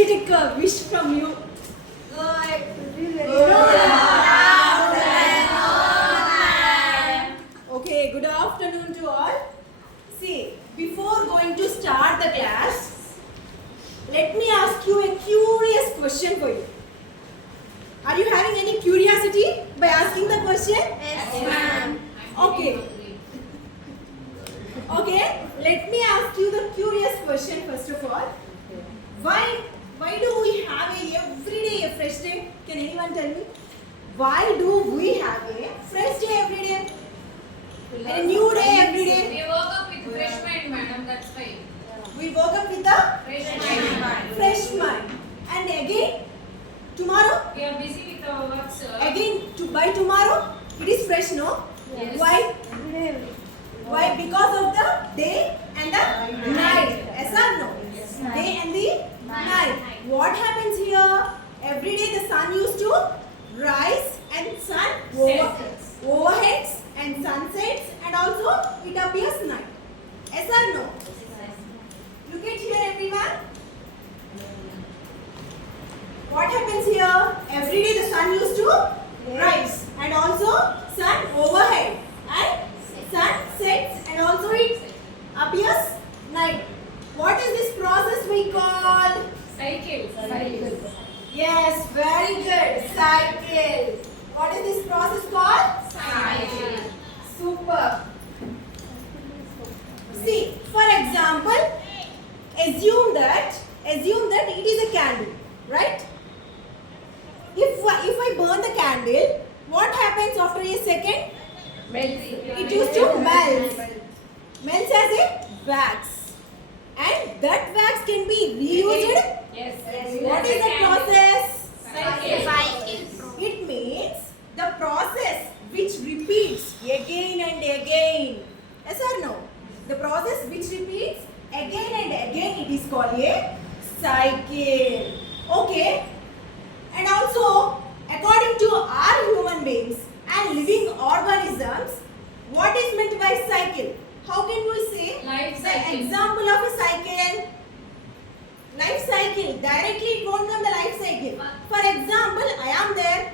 energetic wish from you. Okay, good afternoon to all. See, before going to start the class, let me ask you a curious question for you. Are you having any curiosity by asking the question? Yes, ma'am. Okay. Okay, let me ask you the curious question first of all. Why do we have every day a fresh day? Can anyone tell me? Why do we have a fresh day every day? A new day every day? We woke up with fresh mind, madam. That's why. We woke up with a Fresh mind. fresh mind. And again, tomorrow? We are busy with our work, sir. Again, by tomorrow, it is fresh, no? Yes. Why? Why? Because of the day and the night. Yes or no? Yes. Day and the night. What happens here? Every day the sun used to rise and sun overheads and sunsets, and also it appears night. Yes or no? Look at here, everyone. What happens here? Every day the sun used to rise and also sun overhead and sun sets, and also it appears night. What is this process we call? Cycle. Yes, very good. Cycle. What is this process called? Cycle. Super. See, for example, assume that it is a candle, right? If I burn the candle, what happens after a second? It used to melt. Melts as a wax. And that wax can be reused. Yes. What is the process? Cycle. It means the process which repeats again and again. Yes or no? The process which repeats again and again, it is called a cycle. Okay. And also, according to our human beings and living organisms, what is meant by cycle? How can we say Life the cycle. example of a cycle? Life cycle. Directly it won't come the life cycle. For example, I am there.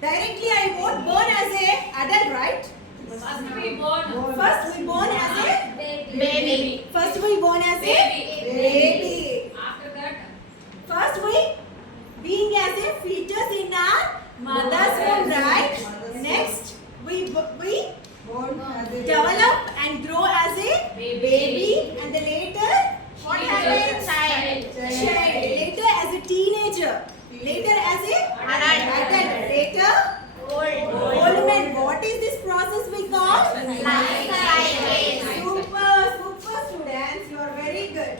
Directly I won't born as a adult, right? First we born. First we born as a Baby. First we born as a baby. After that, First we being as a fetus in our mother's womb, right? Next we develop and grow as a baby, and then later what happens? Child. Later as a teenager. Later as a adult. Later old man. What is this process we call? Life cycle. Super students, you are very good.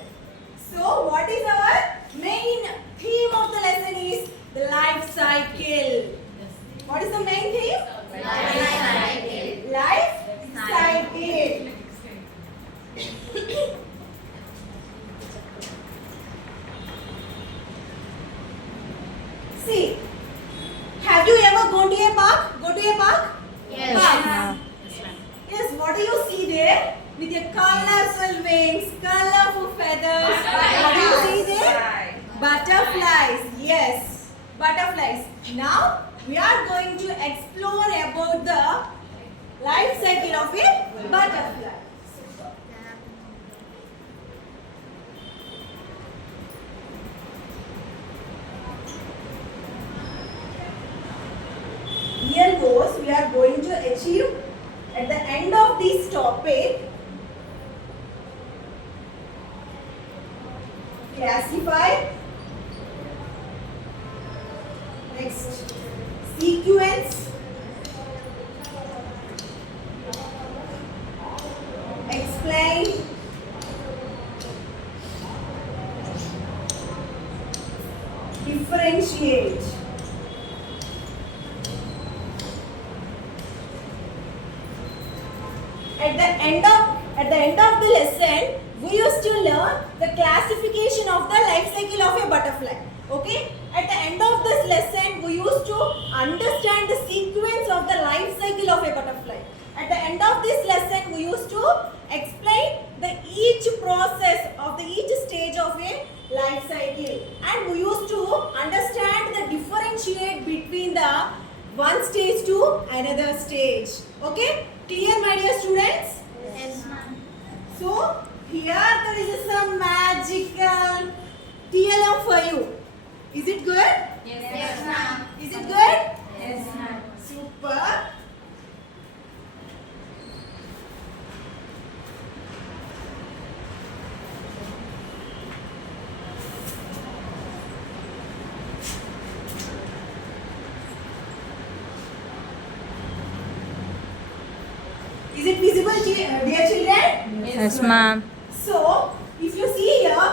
So what is our main theme of the lesson is the life cycle. What is the main theme? Life cycle. See, have you ever gone to a park? Go to a park? Park. Yes, what do you see there? With your colorful wings, colorful feathers. What do you see there? Butterflies. Yes, butterflies. Now, we are going to explore about the life cycle of a butterfly. Real goals we are going to achieve at the end of this topic. Classify. Next, sequence. Explain. Differentiate. At the end of the lesson, we used to learn the classification of the life cycle of a butterfly. Okay? At the end of this lesson, we used to understand the sequence of the life cycle of a butterfly. At the end of this lesson, we used to explain the each process of the each stage of a a life cycle, and we used to understand the differentiate between the one stage to another stage. Okay, clear, my dear students? Yes, ma'am. So here there is some magical TLM for you. Is it good? Yes, ma'am. Is it good? Yes, ma'am. Super. Is it visible, dear children? Yes, ma'am. So, if you see here,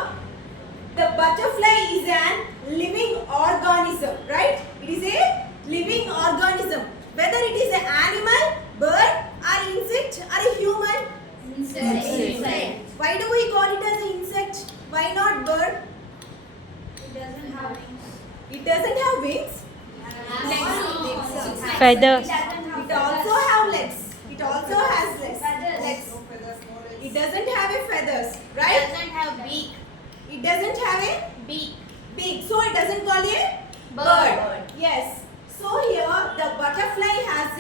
the butterfly is an living organism, right? It is a living organism. Whether it is an animal, bird, or insect, or a human. Insect. Why do we call it as an insect? Why not bird? It doesn't have wings. It doesn't have wings. Feathers. It also have legs. It also has legs. Legs. It doesn't have a feathers, It right? doesn't have beak. It doesn't have a Beak. beak, so it doesn't call a Bird. Yes. So here the butterfly has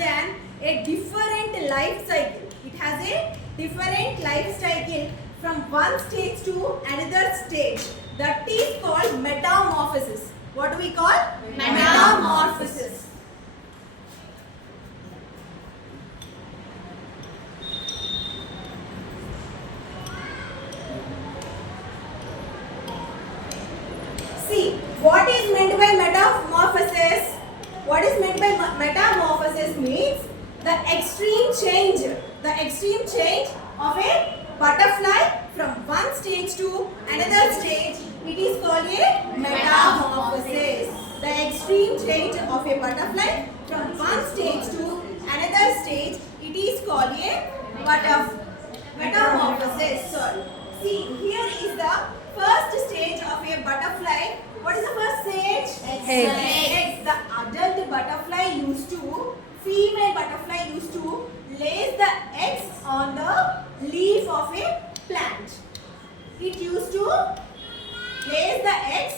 a different life cycle. It has a different life cycle from one stage to another stage. That is called metamorphosis. What do we call? Metamorphosis. See, what is meant by metamorphosis? What is meant by metamorphosis means the extreme change. The extreme change of a butterfly from one stage to another stage. It is called a metamorphosis. The extreme change of a butterfly from one stage to another stage. It is called a metamorphosis. Sorry. See, here is the first stage of a butterfly. What is the first stage? Egg. Egg. The adult butterfly used to, female butterfly used to lays the eggs on the leaf of a plant. It used to lays the eggs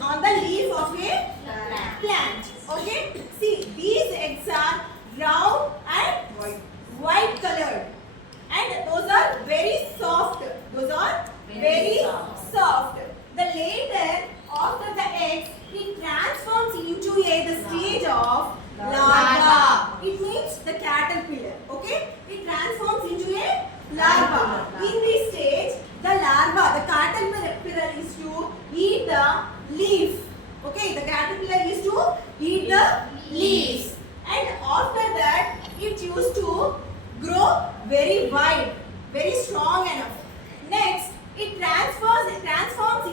on the leaf of a plant. Okay. See, these eggs are round and white colored, and those are very soft. Those are very soft. The later, after the eggs, it transforms into the stage of larva. It means the caterpillar. Okay, it transforms into a larva. In this stage, the larva, the caterpillar is to eat the leaf. Okay, the caterpillar is to eat the leaves, and after that, it used to grow very wide, very strong enough. Next, it transforms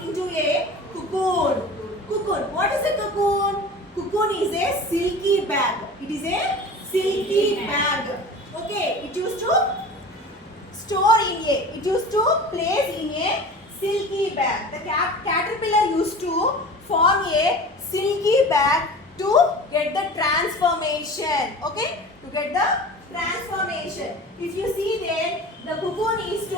into a cocoon. Cocoon. What is a cocoon? Cocoon is a silky bag. It is a silky bag. Okay. It used to store in a. It used to place in a silky bag. The caterpillar used to form a silky bag to get the transformation. Okay. To get the transformation. If you see there, the cocoon is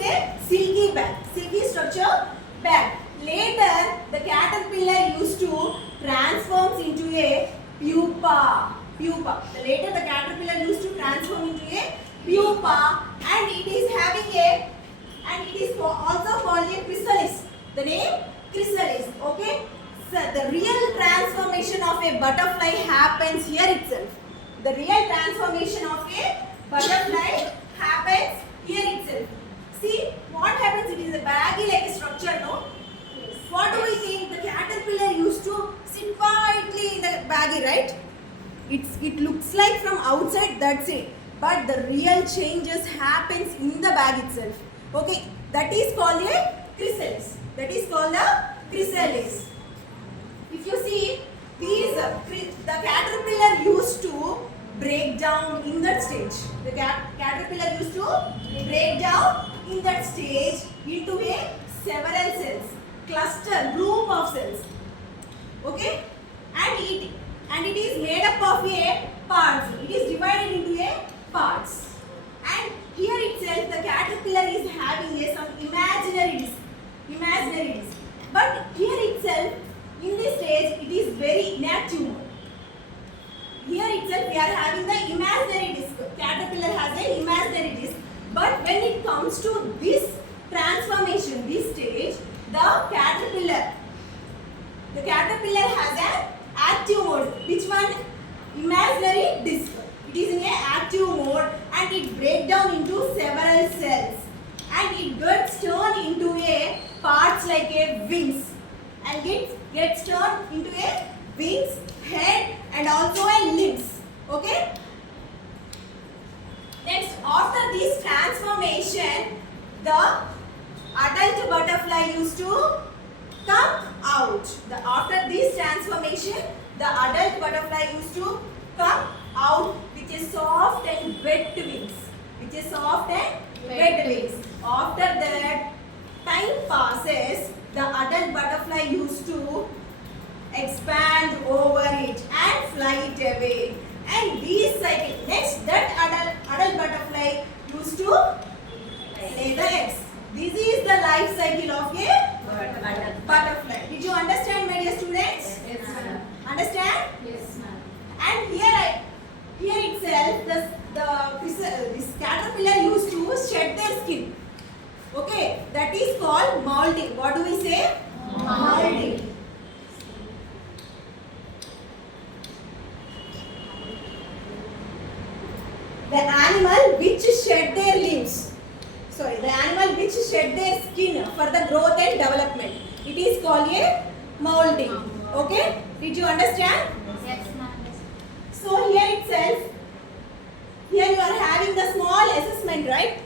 a silky bag, silky structure bag. Later, the caterpillar used to transforms into a pupa. Later, the caterpillar used to transform into a pupa, and it is also called a chrysalis. The name chrysalis. Okay. So the real transformation of a butterfly happens here itself. The real transformation of a butterfly happens here itself. See what happens? It is a baggy like a structure, no? Yes. What do we think? The caterpillar used to sit quietly in the baggy, right? It looks like from outside, that's it. But the real changes happens in the bag itself. Okay, that is called a chrysalis. That is called a chrysalis. If you see the caterpillar used to break down in that stage. The caterpillar used to break down in that stage into a several cells, cluster, group of cells. Okay, and it is made up of a parts. It is divided into a parts. And here itself, the caterpillar is having some imaginary active mode. Which one? Imaginary disc. It is in a active mode and it breaks down into several cells and it gets turned into a parts like a wings and it gets turned into a wings, head and also a limbs. Okay. Next, after this transformation, the adult butterfly used to come out. After this transformation, the adult butterfly used to come out with a soft and wet wings. With a soft and wet wings. After that, time passes, the adult butterfly used to expand over it and fly it away. And this cycle, next that adult butterfly used to lay the eggs. This is the life cycle of a butterfly. Did you understand, my dear students? Yes, ma'am. Understand? Yes, ma'am. And here itself, this caterpillar used to shed their skin. Okay, that is called molting. What do we say? Molting. The animal which shed their limbs. Sorry, the animal which shed their skin for the growth and development. It is called a molting. Okay? Did you understand? Yes, ma'am. So here itself, here you are having the small assessment, right?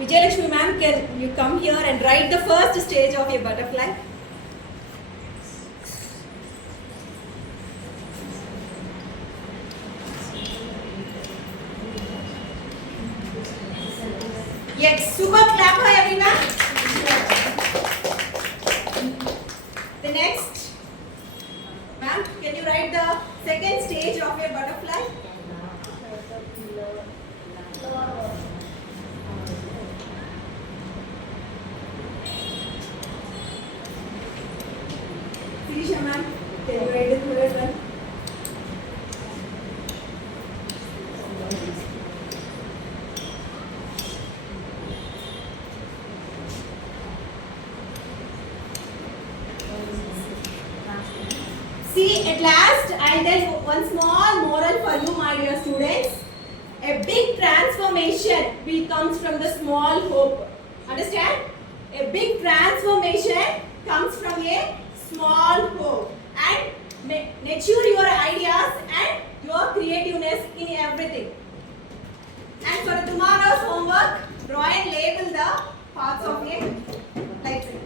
Vijayalakshmi ma'am, can you come here and write the first stage of your butterfly? Yes, super clap for everyone. The next, ma'am, can you write the second stage of a butterfly? Sirisha ma'am, can you write the third one? See, at last, I'll tell you one small moral for you, my dear students. A big transformation will comes from the small hope. Understand? A big transformation comes from a small hope. And nurture your ideas and your creativeness in everything. And for tomorrow's homework, draw and label the parts of a life cycle.